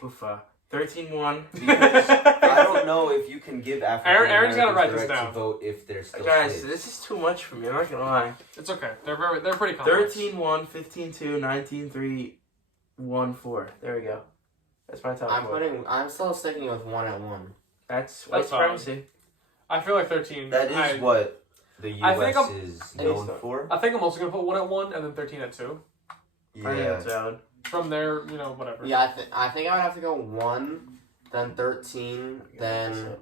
Oofa. 13-1. I don't know if you can give African Aaron's gotta Americans write the this right down. to vote if they're still Guys, slaves. this is too much for me. I'm not gonna lie. It's okay. They're pretty complex. 13-1, 15-2, 19-3, 1-4. There we go. That's my top four. I'm still sticking with 1 at 1. That's That's supremacy. I feel like 13. That is what the I think U.S. I'm- is known for. I think I'm also gonna put 1 at 1 and then 13 at 2. I think Yeah. that's valid. From there, whatever. Yeah, I think I would have to go 1, then 13, then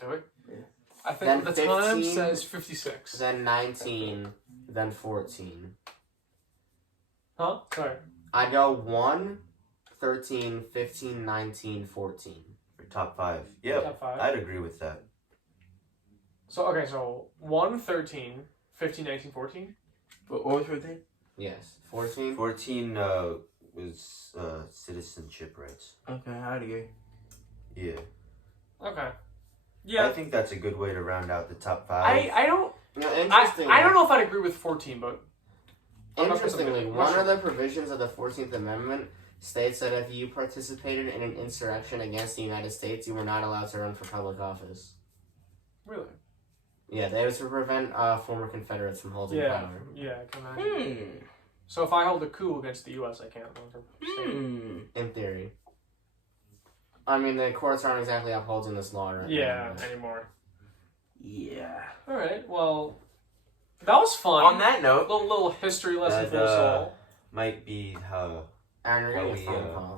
Do we? Yeah. I think Then the time 15, says 56. then 19, then 14. Huh? Sorry. I'd go 1, 13, 15, 19, 14. For top 5. Yep. Top 5. I'd agree with that. So 1, 13, 15, 19, 14. What was 14? Yes. 14? 14 was citizenship rights. Okay, I'd agree. Yeah. Okay. I Yeah. think that's a good way to round out the top 5. I don't No, interestingly, I don't know if I'd agree with 14, but I'm not gonna say Interestingly, that. one of the provisions of the 14th Amendment states that if you participated in an insurrection against the United States, you were not allowed to run for public office. really. Yeah, that was to prevent former Confederates from holding power. Yeah, I can imagine. Hmm. So if I hold a coup against the U.S., I can't run for state. Hmm. In theory. I mean, the courts aren't exactly upholding this law right Yeah, now. anymore. Yeah. All right. Well, That was fun. On that note, little history lesson for us all. Might be how we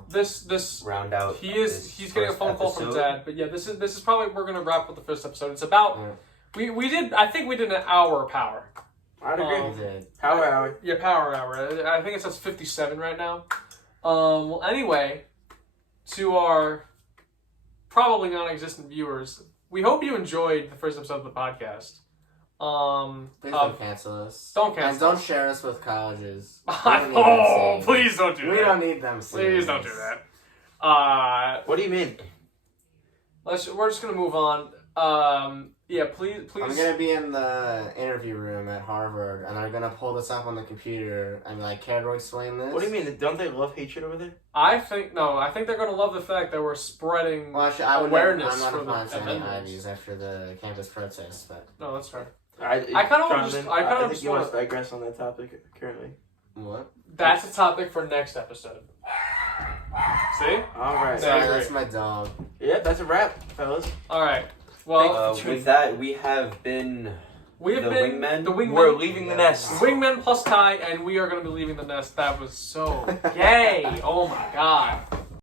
this round out. He's getting a phone call from Dad. But yeah, this is probably we're gonna wrap up the first episode. It's about I think we did an hour of Power. I'd agree. Power Hour. Yeah, Power Hour. I think it says 57 right now. Well, anyway, to our probably non-existent viewers, we hope you enjoyed the first episode of the podcast. Please don't cancel us. Don't cancel. And don't share us with colleges. Please don't do that. We don't need them. Please don't do that. What do you mean? We're just gonna move on. Yeah, please. I'm gonna be in the interview room at Harvard, and they're gonna pull this up on the computer and be like, "Care to explain this?" What do you mean? Don't they love hatred over there? I think they're gonna love the fact that we're spreading awareness I'm for not the any IVs after the campus protests, but no, that's fair. I think you want to digress on that topic currently. What? That's a topic for next episode. See? All right. Sorry, that's my dog. Yeah, that's a wrap, fellas. All right. Well, with that, we have been Wingmen. The Wingmen. We're leaving the nest. Wingmen plus Ty, and we are going to be leaving the nest. That was so gay. Oh my god.